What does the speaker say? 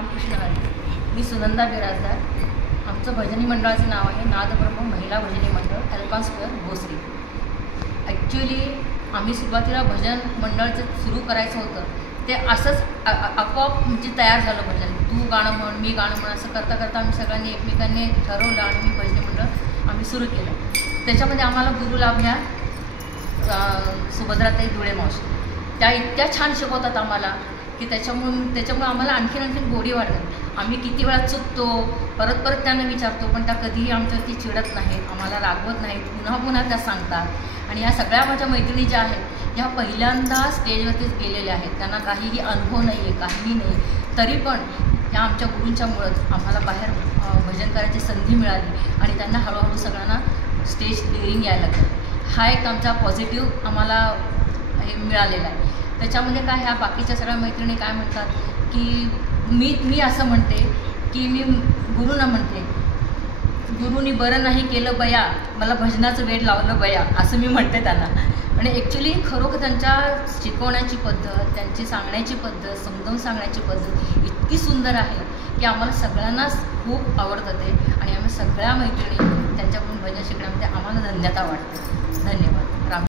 रामकृष्ण हरी। मी सुनंदा बिराजदार। आमचं भजनी मंडळाचं नाव आहे नादब्रह्म महिला भजनी मंडळ अल्का स्क्वेअर भोसरी। ॲक्च्युली आम्ही सुरुवातीला भजन मंडळाचं सुरू करायचं होतं ते असंच आपोआप म्हणजे तयार झालं भजन। तू गाणं म्हण मी गाणं म्हण असं करता करता आम्ही सगळ्यांनी एकमेकांनी ठरवलं आणि मी भजनी मंडळ आम्ही सुरू केलं। त्याच्यामध्ये आम्हाला गुरु लाभल्या सुभद्राताई धुळे मावशी। त्या इतक्या छान शिकवतात आम्हाला की त्याच्यामुळे आम्हाला आणखीन गोडी वाढतात। आम्ही किती वेळा चुकतो, परत त्यांना विचारतो, पण त्या कधीही आमच्यावरती चिडत नाहीत, आम्हाला रागवत नाहीत, पुन्हा पुन्हा त्या सांगतात। आणि ह्या सगळ्या माझ्या मैत्रिणी ज्या आहेत ह्या पहिल्यांदा स्टेजवरतीच गेलेल्या आहेत, त्यांना काहीही अनुभव नाही आहे, काहीही नाही, तरी पण ह्या आमच्या गुरूंच्यामुळंच आम्हाला बाहेर भजन करायची संधी मिळाली आणि त्यांना हळूहळू सगळ्यांना स्टेज डेअरिंग यायला लागलं। हा एक आमचा पॉझिटिव्ह आम्हाला हे मिळालेला आहे। त्याच्यामध्ये काय ह्या बाकीच्या सगळ्या मैत्रिणी काय म्हणतात की मी असं म्हणते की मी गुरुंना म्हणते, गुरुनी बरं नाही केलं बया, मला भजनाचं वेड लावलं बया, असं मी म्हणते त्यांना। आणि ॲक्च्युली खरोखर त्यांच्या शिकवण्याची पद्धत, त्यांची सांगण्याची पद्धत, समजावून सांगण्याची पद्धत इतकी सुंदर आहे की आम्हाला सगळ्यांनाच खूप आवडतं ते। आणि आम्ही सगळ्या मैत्रिणी त्यांच्याकडून भजन शिकण्यामध्ये आम्हाला धन्यता वाटते। धन्यवाद। राम